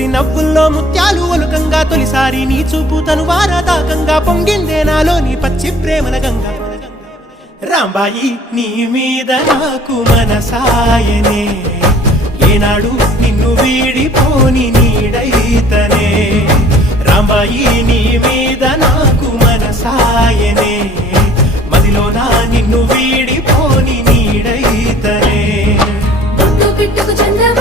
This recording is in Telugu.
చూసి నవ్వుల్లో ముత్యాలు ఒలుకంగా తొలిసారి నీ చూపు తను వారదాకంగా పొంగిందే నాలోని పచ్చి ప్రేమల గంగా రాంబాయి నీ మీద నాకు మనసాయనే ఏనాడు నిన్ను వీడిపోని నీడైతనే రాంబాయి నీ మీద నాకు మనసాయనే మదిలోనా నిన్ను వీడిపోని నీడైతనే పిట్టుకు చంద్రమ